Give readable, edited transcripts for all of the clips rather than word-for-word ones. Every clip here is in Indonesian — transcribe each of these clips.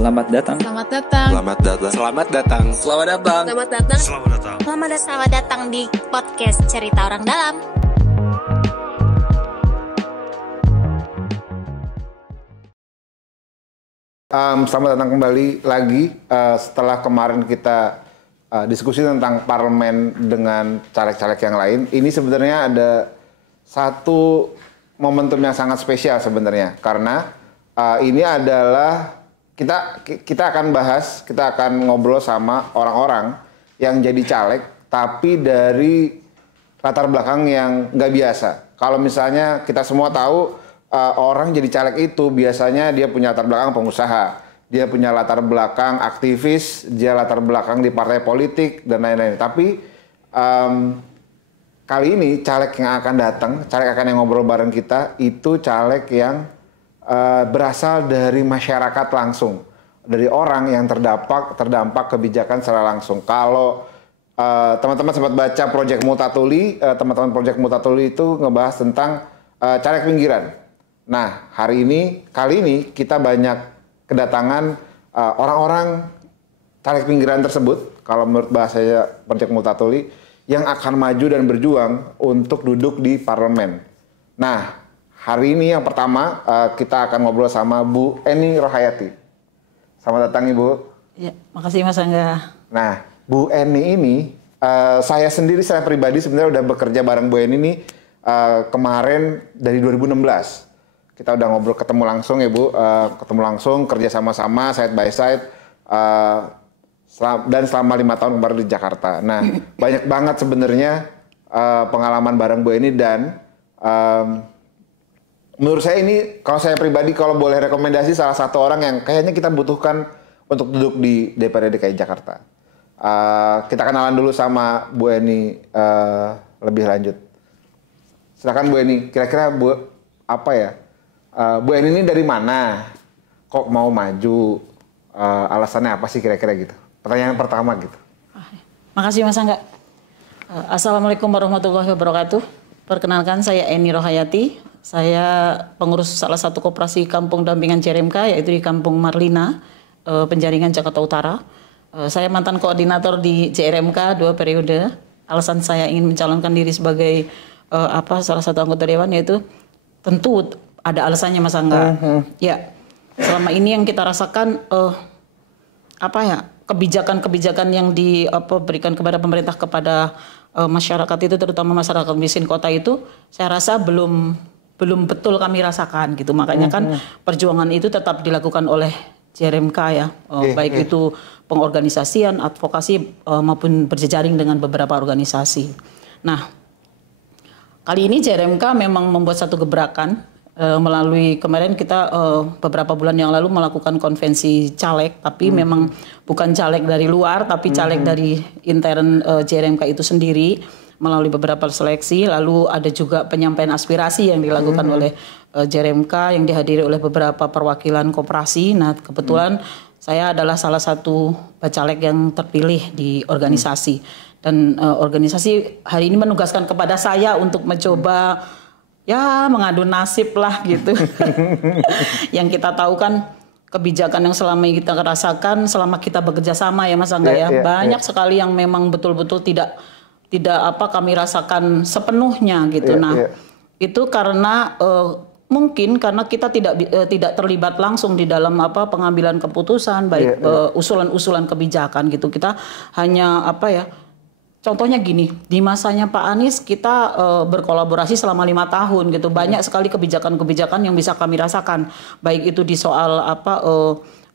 Selamat datang. Selamat datang. Selamat datang. Selamat datang. Selamat datang. Selamat datang. Selamat datang. Selamat datang di podcast Cerita Orang Dalam. Selamat datang kembali lagi setelah kemarin kita diskusi tentang parlemen dengan caleg-caleg yang lain. Ini sebenarnya ada satu momentum yang sangat spesial sebenarnya karena ini adalah kita akan bahas, kita akan ngobrol sama orang-orang yang jadi caleg tapi dari latar belakang yang nggak biasa. Kalau misalnya kita semua tahu orang jadi caleg itu biasanya dia punya latar belakang pengusaha, dia punya latar belakang aktivis, dia latar belakang di partai politik dan lain-lain. Tapi kali ini caleg yang akan datang, caleg akan yang ngobrol bareng kita itu caleg yang berasal dari masyarakat langsung, dari orang yang terdampak kebijakan secara langsung. Kalau teman-teman sempat baca Project Multatuli, teman-teman Project Multatuli itu ngebahas tentang caleg pinggiran. Nah, kali ini kita banyak kedatangan orang-orang caleg pinggiran tersebut, kalau menurut bahasanya Project Multatuli, yang akan maju dan berjuang untuk duduk di parlemen. Nah, hari ini yang pertama kita akan ngobrol sama Bu Eni Rohayati. Selamat datang Ibu. Ya, makasih Mas Angga. Nah, Bu Eni ini, saya sendiri secara pribadi sebenarnya udah bekerja bareng Bu Eni ini kemarin dari 2016. Kita udah ngobrol ketemu langsung ya Bu, ketemu langsung kerja sama-sama side by side dan selama 5 tahun kemarin di Jakarta. Nah, banyak banget sebenarnya pengalaman bareng Bu Eni dan menurut saya ini, kalau saya pribadi kalau boleh rekomendasi salah satu orang yang kayaknya kita butuhkan untuk duduk di DPRD DKI Jakarta. Kita kenalan dulu sama Bu Eni lebih lanjut. Silakan Bu Eni, kira-kira Bu Eni ini dari mana? Kok mau maju? Alasannya apa sih kira-kira gitu? Pertanyaan pertama gitu. Makasih Mas Angga. Assalamualaikum warahmatullahi wabarakatuh. Perkenalkan saya Eni Rohayati. Saya pengurus salah satu koperasi kampung dampingan JRMK yaitu di Kampung Marlina, Penjaringan Jakarta Utara. Saya mantan koordinator di JRMK 2 periode. Alasan saya ingin mencalonkan diri sebagai salah satu anggota dewan yaitu tentu ada alasannya Mas Angga. Ya, selama ini yang kita rasakan kebijakan-kebijakan yang diberikan kepada pemerintah kepada masyarakat itu, terutama masyarakat miskin kota itu, saya rasa belum betul kami rasakan gitu. Makanya kan perjuangan itu tetap dilakukan oleh JRMK ya, baik itu pengorganisasian, advokasi maupun berjejaring dengan beberapa organisasi. Nah, kali ini JRMK memang membuat satu gebrakan melalui kemarin kita beberapa bulan yang lalu melakukan konvensi caleg, tapi memang bukan caleg dari luar, tapi caleg dari intern JRMK itu sendiri melalui beberapa seleksi. Lalu ada juga penyampaian aspirasi yang dilakukan oleh JRMK yang dihadiri oleh beberapa perwakilan koperasi. Nah, kebetulan saya adalah salah satu caleg yang terpilih di organisasi. Dan organisasi hari ini menugaskan kepada saya untuk mencoba mengadu nasib lah gitu. Yang kita tahu kan kebijakan yang selama ini kita rasakan selama kita bekerja sama ya Mas Angga banyak sekali yang memang betul-betul tidak kami rasakan sepenuhnya gitu. Itu karena mungkin karena kita tidak terlibat langsung di dalam pengambilan keputusan baik usulan-usulan kebijakan gitu. Kita hanya contohnya gini, di masanya Pak Anies kita berkolaborasi selama 5 tahun gitu. Banyak sekali kebijakan-kebijakan yang bisa kami rasakan, baik itu di soal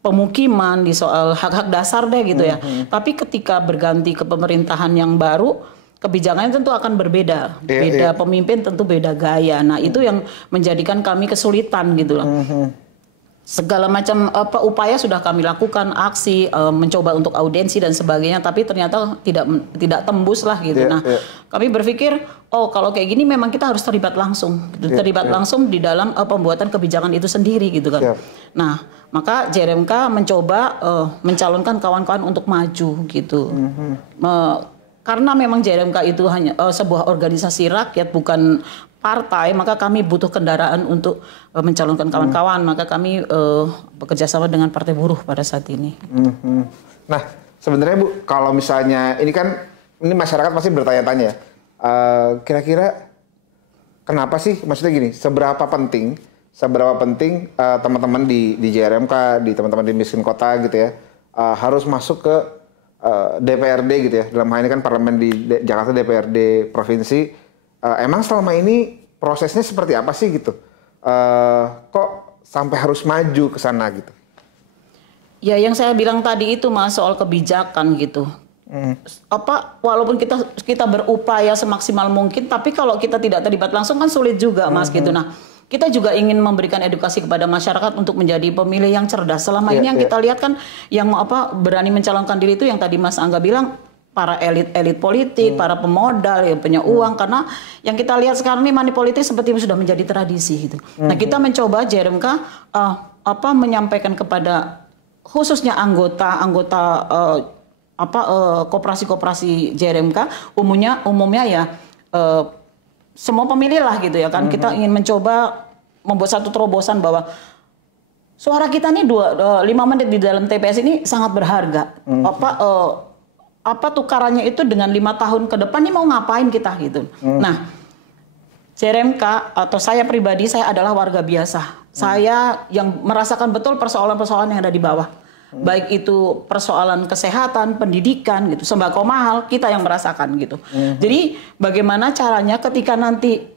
pemukiman, di soal hak-hak dasar deh gitu ya. Tapi ketika berganti ke pemerintahan yang baru, kebijakannya tentu akan berbeda. Beda pemimpin tentu beda gaya. Nah, itu yang menjadikan kami kesulitan gitu loh. Segala macam upaya sudah kami lakukan, aksi, mencoba untuk audiensi dan sebagainya, tapi ternyata tidak tembus lah gitu. Kami berpikir, kalau kayak gini memang kita harus terlibat langsung, langsung di dalam pembuatan kebijakan itu sendiri gitu kan. Nah, maka JRMK mencoba mencalonkan kawan-kawan untuk maju gitu. Karena memang JRMK itu hanya sebuah organisasi rakyat, bukan partai, maka kami butuh kendaraan untuk mencalonkan kawan-kawan, maka kami bekerja sama dengan Partai Buruh pada saat ini. Nah, sebenarnya Bu, kalau misalnya ini masyarakat pasti bertanya-tanya, kira-kira kenapa sih, maksudnya gini, seberapa penting teman-teman di JRMK, di teman-teman di Miskin Kota gitu ya, harus masuk ke DPRD gitu ya, dalam hal ini kan parlemen di Jakarta, DPRD provinsi. Emang selama ini prosesnya seperti apa sih gitu? Kok sampai harus maju ke sana gitu? Ya, yang saya bilang tadi itu Mas, soal kebijakan gitu. Walaupun kita berupaya semaksimal mungkin, tapi kalau kita tidak terlibat langsung kan sulit juga Mas gitu. Nah, kita juga ingin memberikan edukasi kepada masyarakat untuk menjadi pemilih yang cerdas. Selama ini yang kita lihat kan yang berani mencalonkan diri itu yang tadi Mas Angga bilang, para elit politik, para pemodal yang punya uang, karena yang kita lihat sekarang ini money politik seperti sudah menjadi tradisi gitu. Nah, kita mencoba JRMK menyampaikan kepada khususnya anggota koperasi-koperasi JRMK umumnya ya semua pemilih lah gitu ya kan. Kita ingin mencoba membuat satu terobosan bahwa suara kita nih 5 menit di dalam TPS ini sangat berharga. Tukarannya itu dengan 5 tahun ke depan nih mau ngapain kita gitu. Nah, JRMK atau saya pribadi, saya adalah warga biasa. Saya yang merasakan betul persoalan-persoalan yang ada di bawah. Baik itu persoalan kesehatan, pendidikan gitu, sembako mahal, kita yang merasakan gitu. Jadi bagaimana caranya ketika nanti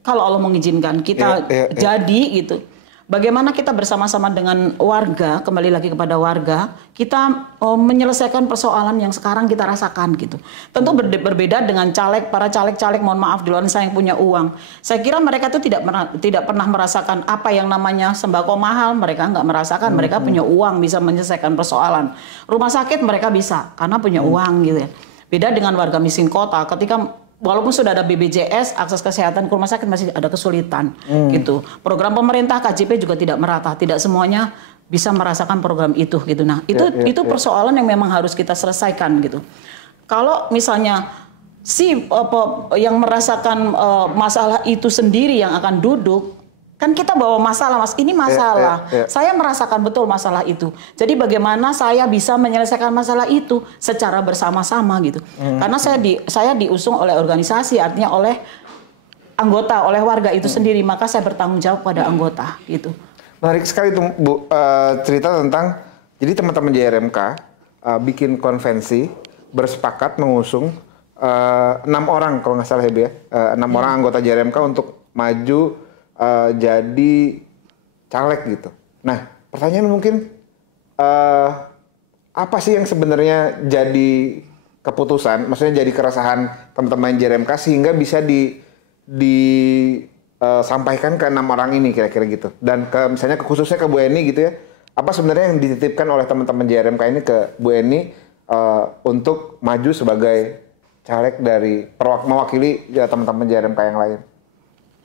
kalau Allah mengizinkan kita jadi gitu. Bagaimana kita bersama-sama dengan warga, kembali lagi kepada warga, kita menyelesaikan persoalan yang sekarang kita rasakan gitu. Tentu berbeda dengan para caleg-caleg, mohon maaf di luar sana yang punya uang. Saya kira mereka itu tidak pernah merasakan apa yang namanya sembako mahal, mereka nggak merasakan, mereka punya uang bisa menyelesaikan persoalan. Rumah sakit mereka bisa karena punya uang gitu ya. Beda dengan warga miskin kota, ketika walaupun sudah ada BPJS, akses kesehatan ke rumah sakit masih ada kesulitan gitu. Program pemerintah KJP juga tidak merata, tidak semuanya bisa merasakan program itu gitu. Nah, itu persoalan yang memang harus kita selesaikan gitu. Kalau misalnya yang merasakan masalah itu sendiri yang akan duduk, kan kita bawa masalah Mas, ini masalah. Saya merasakan betul masalah itu. Jadi bagaimana saya bisa menyelesaikan masalah itu secara bersama-sama gitu. Karena saya diusung oleh organisasi, artinya oleh anggota, oleh warga itu sendiri, maka saya bertanggung jawab pada anggota gitu. Menarik sekali itu Bu, cerita tentang jadi teman-teman JRMK bikin konvensi, bersepakat mengusung 6 orang kalau nggak salah ya Bu ya, 6 orang anggota JRMK untuk maju jadi caleg gitu. Nah, pertanyaan mungkin apa sih yang sebenarnya jadi keputusan, maksudnya jadi keresahan teman-teman JRMK sehingga bisa disampaikan ke 6 orang ini kira-kira gitu. Dan misalnya khususnya ke Bu Eni gitu ya. Apa sebenarnya yang dititipkan oleh teman-teman JRMK ini ke Bu Eni untuk maju sebagai caleg dari mewakili teman-teman JRMK yang lain?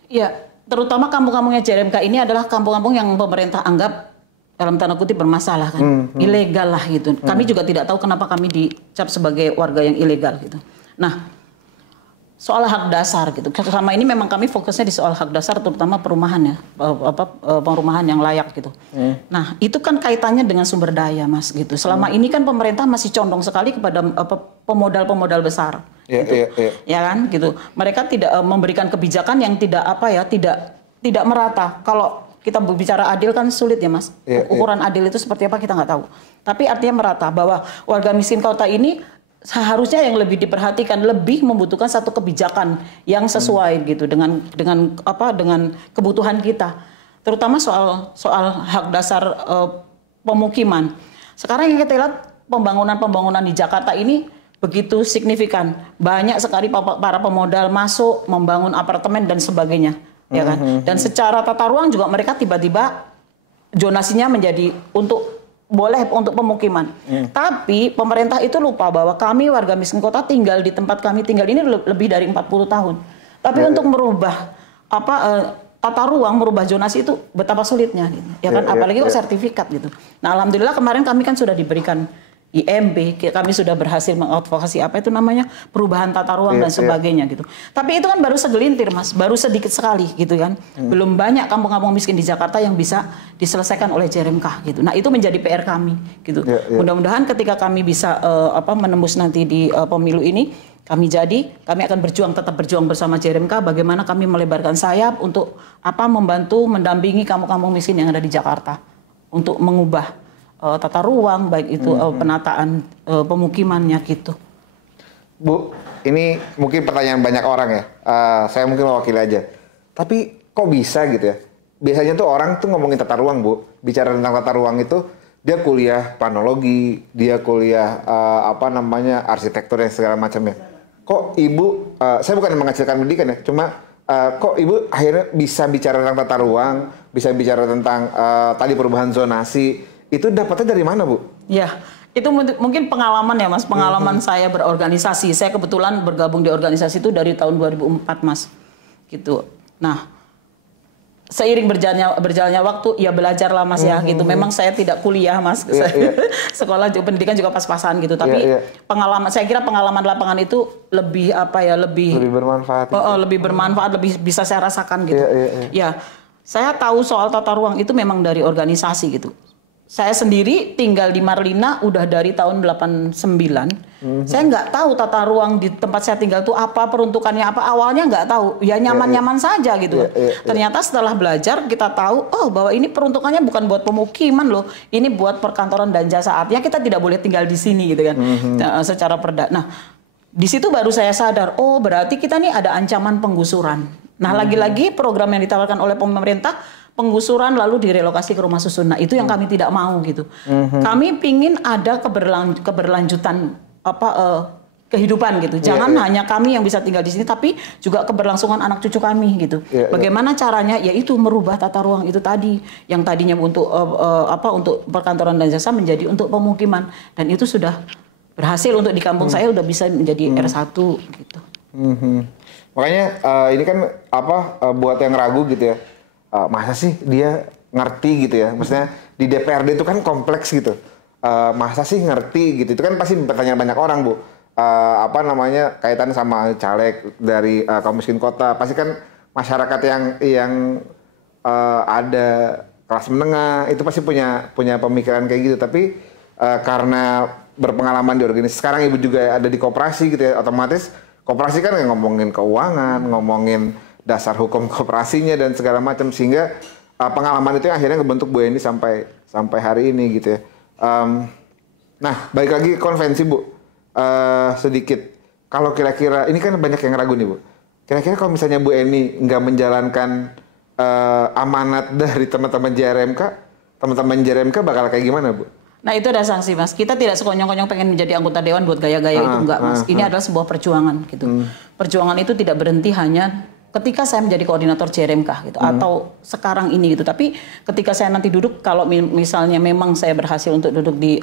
Iya. Terutama kampung-kampungnya JRMK ini adalah kampung-kampung yang pemerintah anggap dalam tanda kutip bermasalah kan, ilegal lah gitu. Kami juga tidak tahu kenapa kami dicap sebagai warga yang ilegal gitu. Nah, soal hak dasar gitu. Selama ini memang kami fokusnya di soal hak dasar, terutama perumahan ya, perumahan yang layak gitu. Nah, itu kan kaitannya dengan sumber daya Mas gitu. Selama ini kan pemerintah masih condong sekali kepada pemodal-pemodal besar. Ya kan gitu. Mereka tidak memberikan kebijakan yang tidak merata. Kalau kita berbicara adil kan sulit ya Mas. Ukuran adil itu seperti apa kita nggak tahu. Tapi artinya merata bahwa warga miskin kota ini seharusnya yang lebih diperhatikan, lebih membutuhkan satu kebijakan yang sesuai gitu dengan kebutuhan kita. Terutama soal hak dasar pemukiman. Sekarang yang kita lihat pembangunan di Jakarta ini begitu signifikan, banyak sekali para pemodal masuk membangun apartemen dan sebagainya, ya kan? Dan secara tata ruang juga mereka tiba-tiba zonasinya menjadi untuk pemukiman. Tapi pemerintah itu lupa bahwa kami warga miskin kota tinggal di tempat kami tinggal ini lebih dari 40 tahun. Tapi untuk merubah tata ruang, merubah zonasi itu betapa sulitnya, gitu. Ya kan? Apalagi kok sertifikat gitu. Nah, alhamdulillah kemarin kami kan sudah diberikan IMB, kami sudah berhasil mengadvokasi apa itu namanya perubahan tata ruang dan sebagainya gitu. Tapi itu kan baru segelintir Mas, baru sedikit sekali gitu kan. Belum banyak kampung-kampung miskin di Jakarta yang bisa diselesaikan oleh JRMK gitu. Nah itu menjadi PR kami gitu. Mudah-mudahan ketika kami bisa menembus nanti di pemilu ini, kami akan tetap berjuang bersama JRMK. Bagaimana kami melebarkan sayap untuk membantu mendampingi kampung-kampung miskin yang ada di Jakarta untuk mengubah tata ruang, baik itu penataan pemukimannya gitu. Bu, ini mungkin pertanyaan banyak orang ya. Saya mungkin mewakili aja. Tapi kok bisa gitu ya? Biasanya tuh orang tuh ngomongin tata ruang, Bu. Bicara tentang tata ruang itu, dia kuliah planologi, dia kuliah arsitektur dan segala macamnya. Kok Ibu, saya bukan menghasilkan pendidikan ya, cuma kok Ibu akhirnya bisa bicara tentang tata ruang, bisa bicara tentang tadi perubahan zonasi, itu dapatnya dari mana, Bu? Ya, itu mungkin pengalaman ya Mas, pengalaman saya berorganisasi. Saya kebetulan bergabung di organisasi itu dari tahun 2004 Mas, gitu. Nah, seiring berjalannya waktu, ya belajarlah Mas ya, gitu. Memang saya tidak kuliah Mas, sekolah pendidikan juga pas-pasan gitu. Tapi pengalaman, saya kira pengalaman lapangan itu lebih lebih bermanfaat. Lebih bermanfaat, lebih bisa saya rasakan gitu. Ya, saya tahu soal tata ruang itu memang dari organisasi gitu. Saya sendiri tinggal di Marlina udah dari tahun 89. Saya nggak tahu tata ruang di tempat saya tinggal itu apa, peruntukannya apa. Awalnya nggak tahu, ya nyaman-nyaman saja gitu. Ternyata setelah belajar kita tahu, bahwa ini peruntukannya bukan buat pemukiman loh. Ini buat perkantoran dan jasa. Artinya kita tidak boleh tinggal di sini gitu kan, secara perda. Nah, di situ baru saya sadar, berarti kita nih ada ancaman penggusuran. Nah, lagi-lagi program yang ditawarkan oleh pemerintah, penggusuran lalu direlokasi ke rumah susun. Nah, itu yang kami tidak mau gitu. Kami pingin ada keberlanjutan kehidupan gitu. Jangan hanya kami yang bisa tinggal di sini, tapi juga keberlangsungan anak cucu kami gitu. Bagaimana caranya? Yaitu merubah tata ruang itu tadi, yang tadinya untuk untuk perkantoran dan jasa menjadi untuk pemukiman. Dan itu sudah berhasil untuk di kampung saya udah bisa menjadi R1 gitu. Makanya ini kan buat yang ragu gitu ya. Masa sih dia ngerti gitu ya, maksudnya di DPRD itu kan kompleks gitu, masa sih ngerti gitu, itu kan pasti pertanyaan banyak orang, Bu. Kaitan sama caleg dari kaum miskin kota, pasti kan masyarakat yang ada kelas menengah itu pasti punya pemikiran kayak gitu. Tapi karena berpengalaman di organisasi, sekarang Ibu juga ada di koperasi gitu ya, otomatis koperasi kan ngomongin keuangan, ngomongin dasar hukum koperasinya dan segala macam, sehingga pengalaman itu yang akhirnya ngebentuk Bu Eni sampai hari ini gitu ya. Nah, balik lagi ke konvensi, Bu. Sedikit, kalau kira-kira ini kan banyak yang ragu nih, Bu. Kira-kira kalau misalnya Bu Eni nggak menjalankan amanat dari teman-teman JRMK bakal kayak gimana, Bu? Nah, itu ada sanksi Mas. Kita tidak sekonyong-konyong pengen menjadi anggota dewan buat gaya-gaya itu enggak Mas. Ini adalah sebuah perjuangan gitu. Perjuangan itu tidak berhenti hanya ketika saya menjadi koordinator JRMK gitu, atau sekarang ini gitu. Tapi ketika saya nanti duduk, kalau misalnya memang saya berhasil untuk duduk di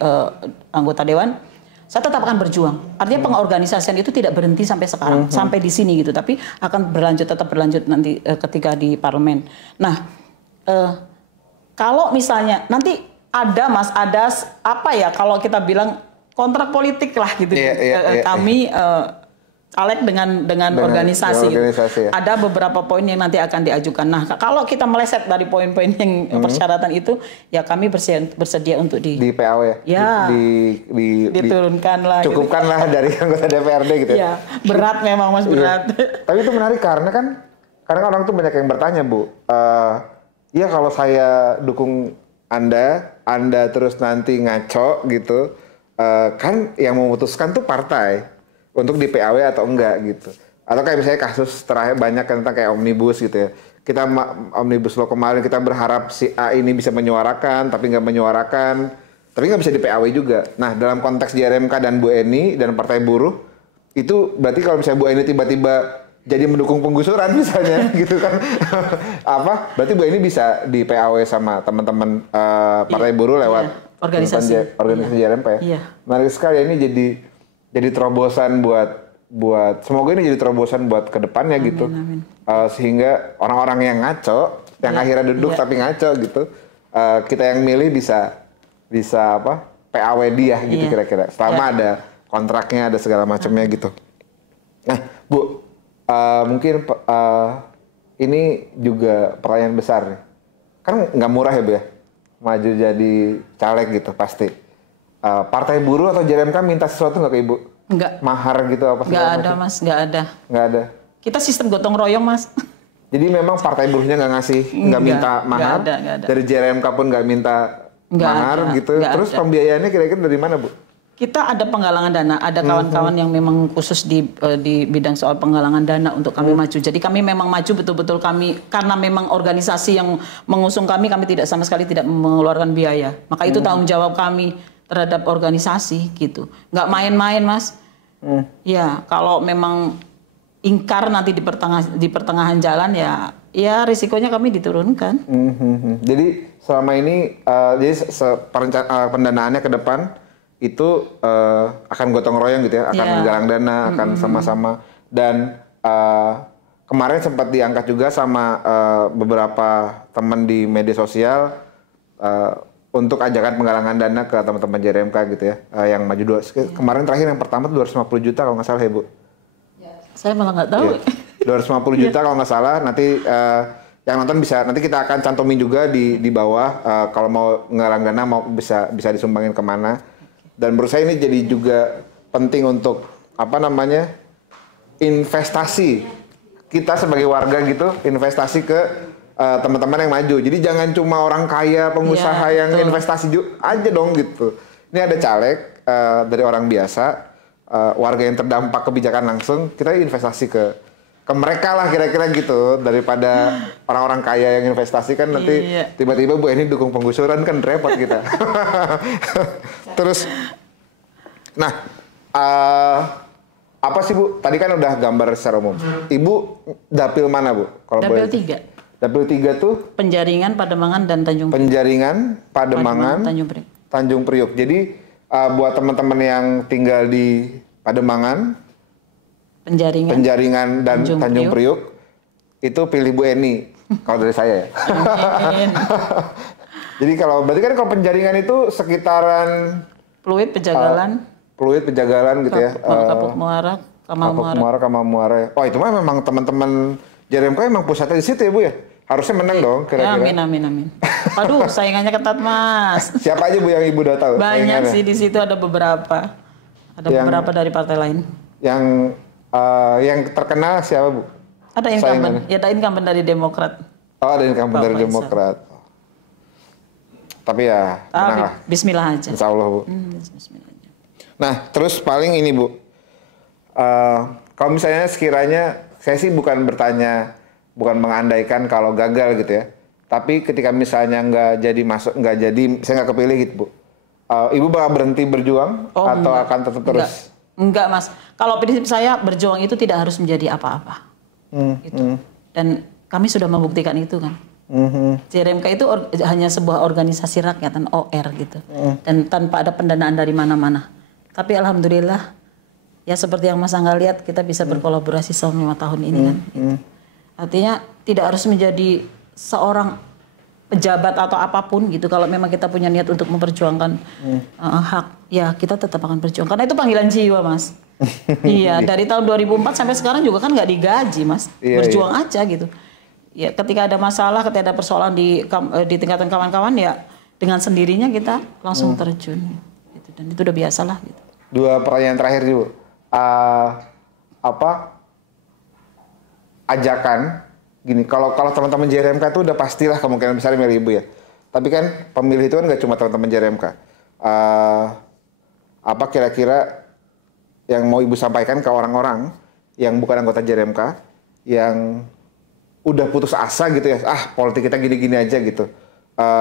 anggota dewan, saya tetap akan berjuang. Artinya pengorganisasian itu tidak berhenti sampai sekarang, sampai di sini gitu. Tapi akan tetap berlanjut nanti ketika di parlemen. Nah, kalau misalnya nanti ada Mas, kalau kita bilang kontrak politik lah gitu. Kami caleg dengan organisasi gitu. Ya. Ada beberapa poin yang nanti akan diajukan. Nah, kalau kita meleset dari poin-poin yang persyaratan itu, ya kami bersedia untuk di PAW ya, diturunkan lah. Cukupkan gitu. Lah dari anggota DPRD gitu. Ya, berat memang Mas, berat. Tapi itu menarik karena kan orang tuh banyak yang bertanya, Bu. Ya kalau saya dukung Anda terus nanti ngaco gitu, kan yang memutuskan tuh partai untuk di PAW atau enggak gitu. Atau kayak misalnya kasus terakhir banyak tentang kayak omnibus gitu ya. Kita omnibus law kemarin kita berharap si A ini bisa menyuarakan tapi nggak menyuarakan, tapi nggak bisa di PAW juga. Nah, dalam konteks JRMK dan Bu Eni dan Partai Buruh itu berarti kalau misalnya Bu Eni tiba-tiba jadi mendukung penggusuran misalnya gitu kan, berarti Bu Eni bisa di PAW sama teman-teman Partai Buruh lewat organisasi JRMK ya. Iya. Menarik sekali, ini jadi terobosan buat semoga ini jadi terobosan buat kedepannya gitu. Amin. Sehingga orang-orang yang ngaco, yang akhirnya duduk tapi ngaco gitu, kita yang milih bisa PAW dia gitu kira-kira. Selama ada kontraknya, ada segala macamnya gitu. Nah, Bu, mungkin ini juga pertanyaan besar nih. Kan nggak murah ya, Bu ya? Maju jadi caleg gitu pasti. Partai Buruh atau JRMK minta sesuatu nggak ke Ibu? Enggak. Mahar gitu apa sih? Nggak ada, Mas. Nggak ada. Nggak ada. Kita sistem gotong royong, Mas. Jadi memang Partai Buruhnya nggak ngasih, nggak minta mahar. Nggak ada. Dari JRMK pun nggak minta mahar gitu. Terus pembiayaannya kira-kira dari mana, Bu? Kita ada penggalangan dana, ada kawan-kawan yang memang khusus di bidang soal penggalangan dana untuk kami maju. Jadi kami memang maju betul-betul kami, karena memang organisasi yang mengusung kami tidak sama sekali tidak mengeluarkan biaya. Maka itu tanggung jawab kami terhadap organisasi gitu. Nggak main-main, Mas. Ya, kalau memang ingkar nanti di pertengahan jalan ya risikonya kami diturunkan. Jadi selama ini pendanaannya ke depan itu akan gotong royong gitu ya, akan menggalang dana, akan sama-sama. Dan kemarin sempat diangkat juga sama beberapa teman di media sosial untuk ajakan penggalangan dana ke teman-teman JRMK gitu ya, yang maju kemarin terakhir yang pertama 250 juta kalau nggak salah ya, Bu. Saya malah nggak tahu. 250 juta kalau nggak salah. Nanti yang nonton bisa, nanti kita akan cantumin juga di bawah kalau mau nggalang dana mau bisa disumbangin kemana. Dan menurut saya ini jadi juga penting untuk investasi kita sebagai warga gitu, investasi ke teman-teman yang maju. Jadi jangan cuma orang kaya, pengusaha yang investasi aja dong gitu. Ini ada caleg dari orang biasa, warga yang terdampak kebijakan langsung, kita investasi ke mereka lah kira-kira gitu, daripada orang-orang kaya yang investasi kan nanti tiba-tiba Bu Eni dukung penggusuran kan repot kita. Terus, nah apa sih Bu? Tadi kan udah gambar secara umum. Ibu dapil mana Bu? Kalau dapil 3. Dapil 3 tuh? Penjaringan, Pademangan, dan Tanjung Priok. Penjaringan, Pademangan, Tanjung Priok. Jadi buat teman-teman yang tinggal di Pademangan, Penjaringan dan Tanjung Priok, itu pilih Bu Eni kalau dari saya ya. Jadi berarti kan kalau Penjaringan itu sekitaran Pluit, Pejagalan gitu ya. Kapuk Muara, Kamal Muara. Oh, itu mah memang teman-teman JRMK memang pusatnya di situ ya, Bu ya. Harusnya menang dong kira-kira. Ya, amin. Aduh, saingannya ketat, Mas. Siapa aja Bu yang Ibu udah tahu? Banyak sih di situ, ada beberapa. Ada beberapa dari partai lain. Yang terkenal siapa Bu? Ada incumbent. Ya, ada incumbent dari Demokrat. Oh, ada incumbent dari Demokrat. Tapi ya, menang lah. Bismillah aja. Insya Allah, Bu. Bismillah aja. Nah, terus paling ini Bu. Kalau misalnya sekiranya, saya sih bukan mengandaikan kalau gagal gitu ya. Tapi ketika misalnya nggak jadi saya nggak kepilih gitu Bu. Ibu bakal berhenti berjuang atau akan tetap terus? Enggak, Mas. Kalau prinsip saya berjuang itu tidak harus menjadi apa-apa. Gitu. Dan kami sudah membuktikan itu kan. JRMK itu hanya sebuah organisasi rakyat, OR gitu. Dan tanpa ada pendanaan dari mana-mana. Tapi alhamdulillah, ya seperti yang Mas Angga lihat, kita bisa berkolaborasi selama 5 tahun ini kan. Gitu. Artinya tidak harus menjadi seorang pejabat atau apapun gitu. Kalau memang kita punya niat untuk memperjuangkan hak, ya kita tetap akan berjuang. Karena itu panggilan jiwa, Mas. Iya, dari tahun 2004 sampai sekarang juga kan nggak digaji, Mas. Berjuang aja gitu. Ya, ketika ada masalah, ketika ada persoalan di tingkatan kawan-kawan, ya dengan sendirinya kita langsung terjun. Gitu. Dan itu udah biasa lah. Gitu. 2 pertanyaan terakhir nih, Bu. Ajakan gini, kalau teman-teman JRMK itu udah pastilah kemungkinan besar milih Ibu ya. Tapi kan pemilih itu kan nggak cuma teman-teman JRMK. Apa kira-kira yang mau Ibu sampaikan ke orang-orang yang bukan anggota JRMK, yang udah putus asa gitu ya, politik kita gini-gini aja gitu.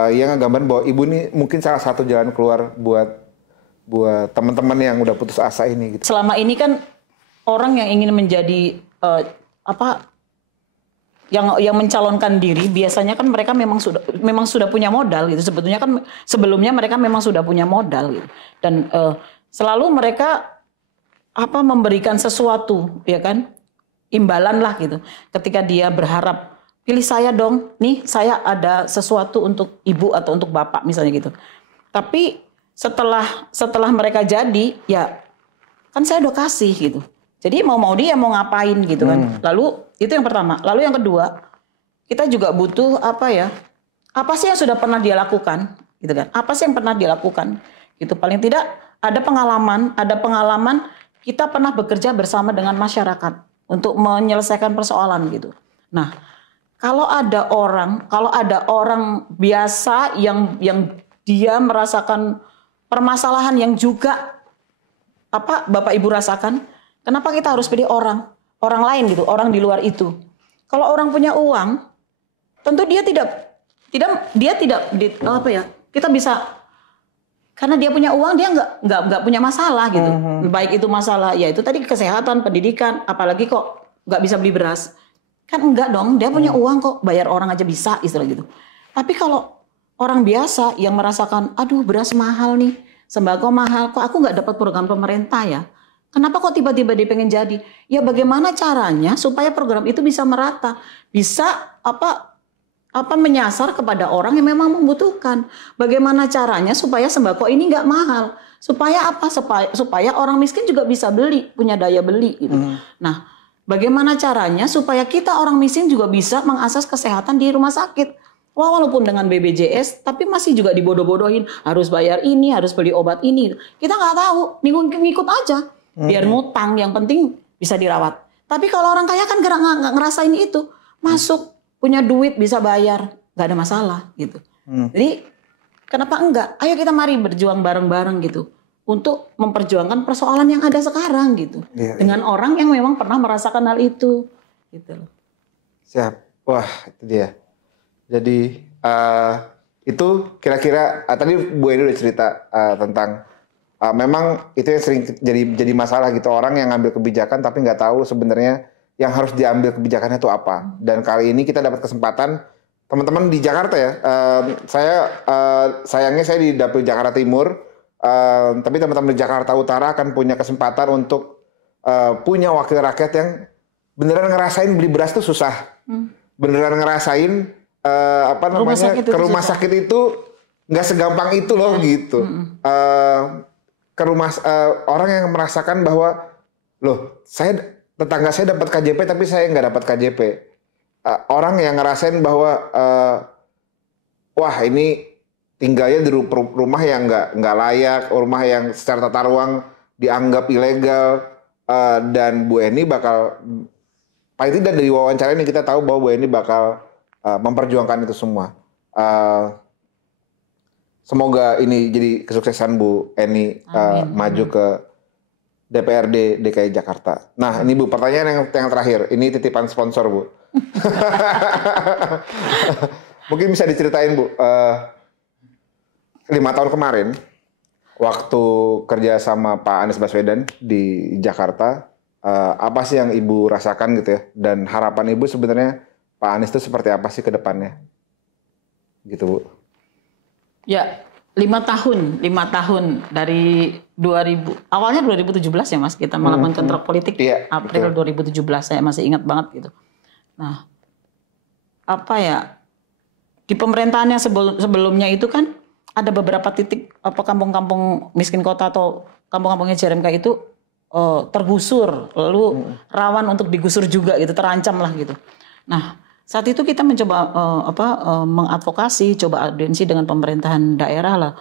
Yang nggambarin bahwa Ibu ini mungkin salah satu jalan keluar buat teman-teman yang udah putus asa ini gitu. Selama ini kan orang yang ingin menjadi yang mencalonkan diri biasanya kan mereka memang sudah punya modal gitu. Sebetulnya kan sebelumnya mereka memang sudah punya modal gitu. Dan selalu mereka memberikan sesuatu ya kan, imbalan lah gitu. Ketika dia berharap pilih saya dong, nih saya ada sesuatu untuk ibu atau untuk bapak misalnya gitu. Tapi setelah mereka jadi, ya kan saya udah kasih gitu. Jadi mau dia mau ngapain gitu kan. Lalu itu yang pertama. Lalu yang kedua, kita juga butuh apa ya? Apa sih yang sudah pernah dia lakukan gitu kan? Apa sih yang pernah dia lakukan? Gitu paling tidak ada pengalaman kita pernah bekerja bersama dengan masyarakat untuk menyelesaikan persoalan gitu. Nah, kalau ada orang biasa yang dia merasakan permasalahan yang juga Bapak Ibu rasakan, kenapa kita harus pilih orang lain gitu, orang di luar itu? Kalau orang punya uang, tentu dia tidak kita bisa, karena dia punya uang, dia nggak punya masalah gitu. Baik itu masalah ya itu tadi kesehatan, pendidikan, apalagi kok nggak bisa beli beras. Kan enggak dong, dia punya uang kok, bayar orang aja bisa istilah gitu. Tapi kalau orang biasa yang merasakan, aduh beras mahal nih, sembako mahal, kok aku nggak dapat program pemerintah ya? Kenapa kok tiba-tiba dia pengen jadi? Ya bagaimana caranya supaya program itu bisa merata, bisa menyasar kepada orang yang memang membutuhkan. Bagaimana caranya supaya sembako ini nggak mahal? Supaya supaya orang miskin juga bisa beli, punya daya beli gitu. Nah, bagaimana caranya supaya kita orang miskin juga bisa mengakses kesehatan di rumah sakit? Walaupun dengan BPJS, tapi masih juga dibodoh-bodohin. Harus bayar ini, harus beli obat ini. Kita nggak tahu, ngikut aja. Biar ngutang, yang penting bisa dirawat. Tapi kalau orang kaya kan nggak ngerasain itu. Masuk, punya duit, bisa bayar. Nggak ada masalah gitu. Jadi kenapa enggak? Ayo kita mari berjuang bareng-bareng gitu. Untuk memperjuangkan persoalan yang ada sekarang gitu. Dengan orang yang memang pernah merasakan hal itu. Gitu loh. Siap. Wah itu dia. Jadi itu kira-kira tadi Bu Eni udah cerita tentang memang itu yang sering jadi masalah gitu, orang yang ngambil kebijakan tapi nggak tahu sebenarnya yang harus diambil kebijakannya itu apa. Dan kali ini kita dapat kesempatan teman-teman di Jakarta ya. Sayangnya saya di dapil Jakarta Timur, tapi teman-teman di Jakarta Utara akan punya kesempatan untuk punya wakil rakyat yang beneran ngerasain beli beras itu susah, beneran ngerasain ke rumah sakit itu nggak segampang itu loh gitu. Ke rumah orang yang merasakan bahwa tetangga saya dapat KJP tapi saya nggak dapat KJP. Orang yang ngerasain bahwa wah ini tinggalnya di rumah yang nggak layak, rumah yang secara tata ruang dianggap ilegal, dan Bu Eni bakal paling tidak dari wawancara ini kita tahu bahwa Bu Eni bakal memperjuangkan itu semua. Semoga ini jadi kesuksesan Bu Eni maju ke DPRD DKI Jakarta. Nah ini Bu, pertanyaan yang terakhir. Ini titipan sponsor Bu. Mungkin bisa diceritain Bu. 5 tahun kemarin, waktu kerja sama Pak Anies Baswedan di Jakarta, apa sih yang Ibu rasakan gitu ya? Dan harapan Ibu sebenarnya Pak Anies itu seperti apa sih ke depannya? Gitu Bu. Ya, 5 tahun dari awalnya 2017 ya Mas, kita melakukan kontrak politik April betul. 2017, saya masih ingat banget gitu. Nah, di pemerintahan yang sebelumnya itu kan ada beberapa titik kampung-kampung miskin kota atau kampung-kampungnya JRMK itu tergusur, lalu rawan untuk digusur juga gitu, terancam lah gitu. Nah, saat itu kita mencoba mengadvokasi, coba audiensi dengan pemerintahan daerah lah.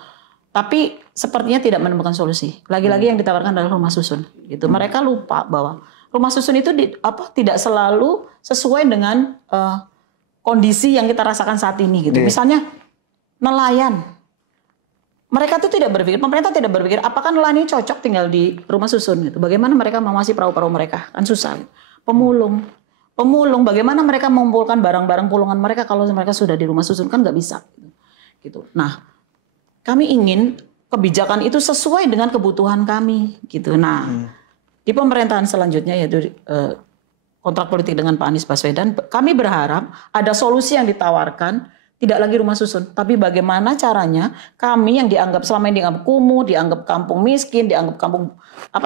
Tapi sepertinya tidak menemukan solusi. Lagi-lagi yang ditawarkan adalah rumah susun. Gitu. Mereka lupa bahwa rumah susun itu tidak selalu sesuai dengan kondisi yang kita rasakan saat ini. Gitu. Misalnya nelayan. Mereka itu tidak berpikir, pemerintah tidak berpikir apakah nelayan ini cocok tinggal di rumah susun. Gitu. Bagaimana mereka mengawasi perahu-perahu mereka? Kan susah. Gitu. Pemulung, bagaimana mereka mengumpulkan barang-barang pulungan mereka kalau mereka sudah di rumah susun, kan nggak bisa. Gitu. Nah, kami ingin kebijakan itu sesuai dengan kebutuhan kami. Gitu. Nah, di pemerintahan selanjutnya yaitu kontrak politik dengan Pak Anies Baswedan, kami berharap ada solusi yang ditawarkan, tidak lagi rumah susun, tapi bagaimana caranya kami yang selama ini dianggap kumuh, dianggap kampung miskin, dianggap kampung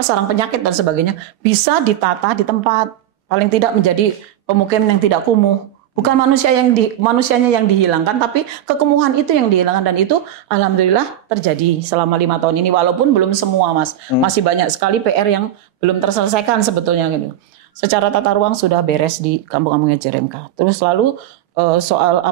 sarang penyakit dan sebagainya, bisa ditata di tempat. Paling tidak menjadi pemukiman yang tidak kumuh, Bukan manusianya yang dihilangkan, tapi kekumuhan itu yang dihilangkan, dan itu alhamdulillah terjadi selama 5 tahun ini, walaupun belum semua, Mas. Masih banyak sekali PR yang belum terselesaikan sebetulnya gitu. Secara tata ruang sudah beres di kampung-kampungnya JRMK. Terus lalu soal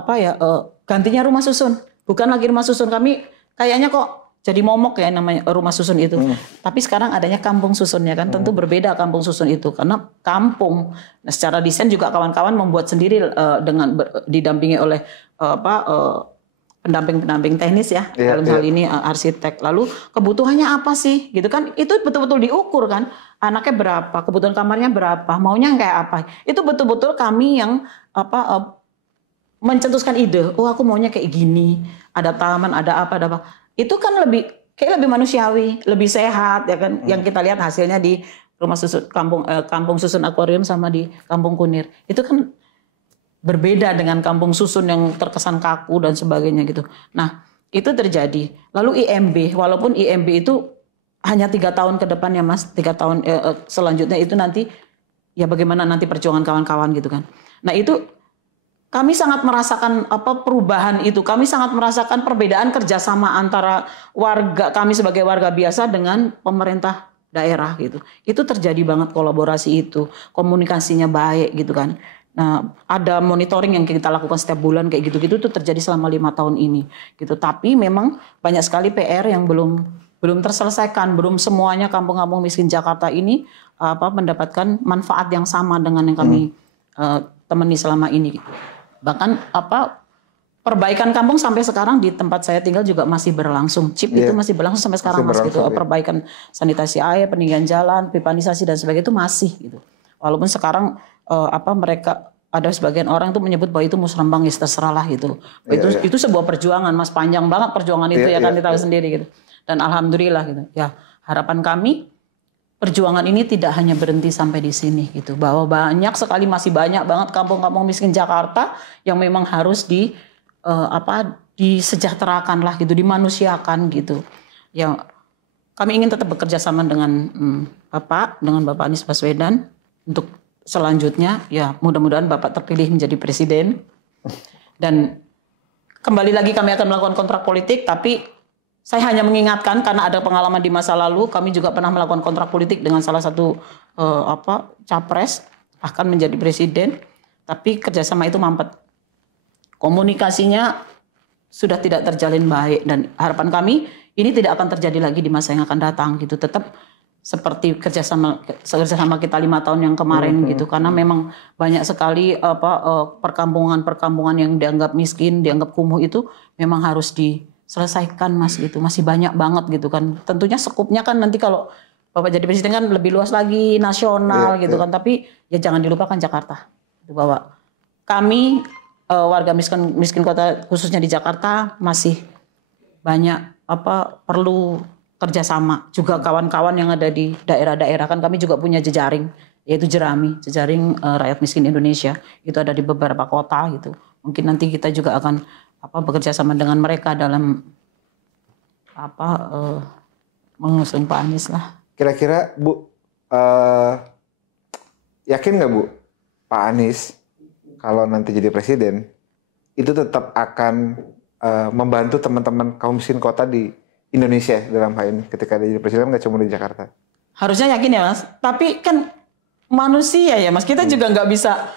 gantinya rumah susun. Bukan lagi rumah susun, kami kayaknya kok jadi momok ya namanya rumah susun itu. Tapi sekarang adanya kampung susunnya kan. Tentu berbeda kampung susun itu karena kampung. Nah, secara desain juga kawan-kawan membuat sendiri didampingi oleh pendamping teknis ya. Dalam hal ini arsitek. Lalu kebutuhannya apa sih? Gitu kan. Itu betul-betul diukur kan. Anaknya berapa, kebutuhan kamarnya berapa, maunya kayak apa. Itu betul-betul kami yang mencetuskan ide. Oh, aku maunya kayak gini. Ada taman, ada apa. Itu kan lebih manusiawi, lebih sehat ya kan. Yang kita lihat hasilnya di rumah susun kampung susun akuarium sama di Kampung Kunir. Itu kan berbeda dengan kampung susun yang terkesan kaku dan sebagainya gitu. Nah, itu terjadi. Lalu IMB, walaupun IMB itu hanya 3 tahun ke depan ya Mas, 3 tahun selanjutnya itu nanti ya bagaimana nanti perjuangan kawan-kawan gitu kan. Nah, itu kami sangat merasakan perubahan itu. Kami sangat merasakan perbedaan kerjasama antara warga kami sebagai warga biasa dengan pemerintah daerah gitu. Itu terjadi banget kolaborasi itu, komunikasinya baik gitu kan. Nah, ada monitoring yang kita lakukan setiap bulan kayak gitu-gitu itu terjadi selama 5 tahun ini gitu. Tapi memang banyak sekali PR yang belum terselesaikan, belum semuanya kampung-kampung miskin Jakarta ini mendapatkan manfaat yang sama dengan yang kami temani selama ini. Bahkan perbaikan kampung sampai sekarang di tempat saya tinggal juga masih berlangsung. CIP itu masih berlangsung sampai sekarang Mas gitu. Perbaikan sanitasi air, pendingin jalan, pipanisasi dan sebagainya itu masih gitu. Walaupun sekarang mereka ada sebagian orang tuh menyebut bahwa itu musrembang, ya terserah lah gitu. Itu sebuah perjuangan Mas, panjang banget perjuangan itu kan kita tahu sendiri gitu. Dan alhamdulillah gitu. Ya, harapan kami perjuangan ini tidak hanya berhenti sampai di sini gitu, bahwa banyak sekali, masih banyak banget kampung-kampung miskin Jakarta yang memang harus disejahterakan lah gitu, dimanusiakan gitu. Ya, kami ingin tetap bekerja sama dengan Bapak Anies Baswedan untuk selanjutnya ya mudah-mudahan Bapak terpilih menjadi presiden. Dan kembali lagi kami akan melakukan kontrak politik, tapi saya hanya mengingatkan karena ada pengalaman di masa lalu, kami juga pernah melakukan kontrak politik dengan salah satu capres, bahkan menjadi presiden, tapi kerjasama itu mampet. Komunikasinya sudah tidak terjalin baik, dan harapan kami ini tidak akan terjadi lagi di masa yang akan datang gitu. Tetap seperti kerjasama kita 5 tahun yang kemarin gitu, karena memang banyak sekali perkampungan yang dianggap miskin, dianggap kumuh itu memang harus diselesaikan Mas gitu, masih banyak banget gitu kan. Tentunya skupnya kan nanti kalau Bapak jadi presiden kan lebih luas lagi, nasional gitu kan. Tapi ya jangan dilupakan Jakarta. Itu bahwa kami warga miskin kota khususnya di Jakarta masih banyak perlu kerjasama. Juga kawan-kawan yang ada di daerah-daerah kan kami juga punya jejaring, yaitu Jerami, jejaring rakyat miskin Indonesia. Itu ada di beberapa kota gitu. Mungkin nanti kita juga akan bekerja sama dengan mereka dalam mengusung Pak Anies lah. Kira-kira Bu, yakin nggak Bu, Pak Anies kalau nanti jadi presiden itu tetap akan membantu teman-teman kaum miskin kota di Indonesia dalam hal ini ketika dia jadi presiden, nggak cuma di Jakarta? Harusnya yakin ya Mas, tapi kan manusia ya Mas, kita juga nggak bisa.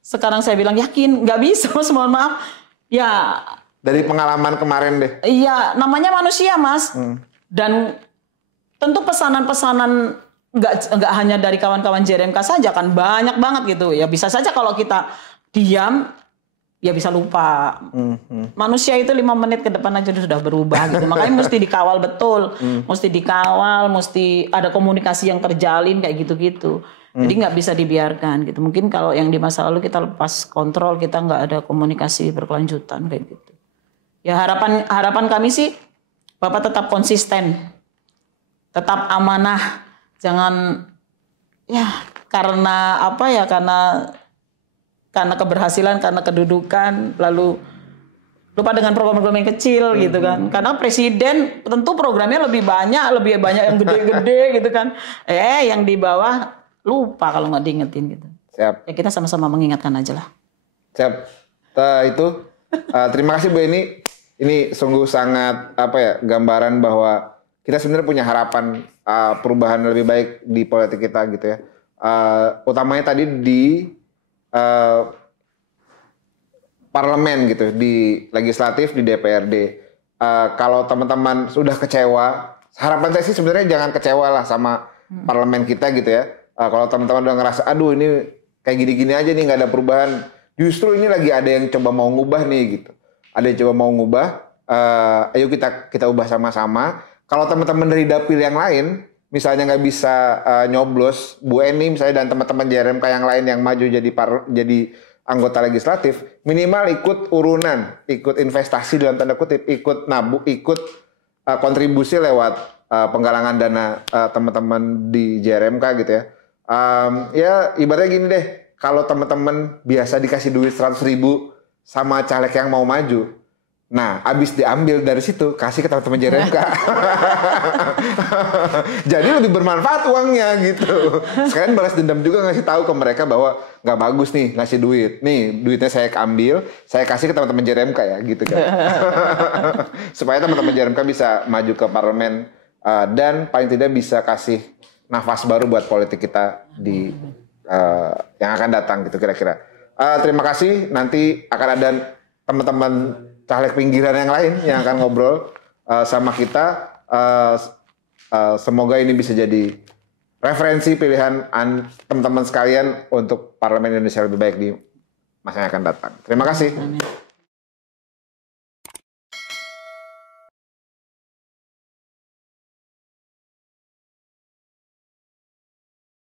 Sekarang saya bilang yakin, nggak bisa Mas, mohon maaf. Ya, dari pengalaman kemarin deh. Iya, namanya manusia Mas. Dan tentu pesanan-pesanan nggak hanya dari kawan-kawan JRMK saja kan, banyak banget gitu. Ya bisa saja kalau kita diam, ya bisa lupa. Manusia itu 5 menit ke depan aja sudah berubah gitu. Makanya mesti dikawal betul, mesti dikawal, mesti ada komunikasi yang terjalin kayak gitu-gitu. Jadi nggak bisa dibiarkan gitu. Mungkin kalau yang di masa lalu kita lepas kontrol, kita nggak ada komunikasi berkelanjutan kayak gitu. Ya harapan kami sih Bapak tetap konsisten, tetap amanah, jangan ya karena karena keberhasilan, karena kedudukan, lalu lupa dengan program-program yang kecil gitu kan. Karena presiden tentu programnya lebih banyak yang gede-gede gitu kan. Yang di bawah lupa kalau nggak diingetin gitu. Siap. Ya kita sama-sama mengingatkan aja lah. Siap. Terima kasih Bu Eni. Ini sungguh sangat gambaran bahwa kita sebenarnya punya harapan perubahan lebih baik di politik kita gitu ya. Utamanya tadi di parlemen gitu, di legislatif, di DPRD. Kalau teman-teman sudah kecewa, harapan saya sih sebenarnya jangan kecewa lah sama parlemen kita gitu ya. Kalau teman-teman udah ngerasa, aduh ini kayak gini-gini aja nih nggak ada perubahan. Justru ini lagi ada yang coba mau ngubah nih gitu. Ada yang coba mau ngubah, ayo kita ubah sama-sama. Kalau teman-teman dari dapil yang lain, misalnya nggak bisa nyoblos Bu Eni misalnya dan teman-teman JRMK yang lain yang maju jadi anggota legislatif, minimal ikut urunan, ikut investasi dalam tanda kutip, ikut nabung, ikut kontribusi lewat penggalangan dana teman-teman di JRMK gitu ya. Ya ibaratnya gini deh, kalau teman-teman biasa dikasih duit 100.000 sama caleg yang mau maju, nah abis diambil dari situ kasih ke teman-teman JRMK. Jadi lebih bermanfaat uangnya gitu. Sekalian balas dendam juga ngasih tahu ke mereka bahwa nggak bagus nih ngasih duit. Nih duitnya saya ambil, saya kasih ke teman-teman JRMK ya gitu kan. Supaya teman-teman JRMK bisa maju ke parlemen dan paling tidak bisa kasih nafas baru buat politik kita di yang akan datang gitu kira-kira. Terima kasih. Nanti akan ada teman-teman caleg pinggiran yang lain yang akan ngobrol sama kita. Semoga ini bisa jadi referensi pilihan teman-teman sekalian untuk Parlemen Indonesia lebih baik di masa yang akan datang. Terima kasih.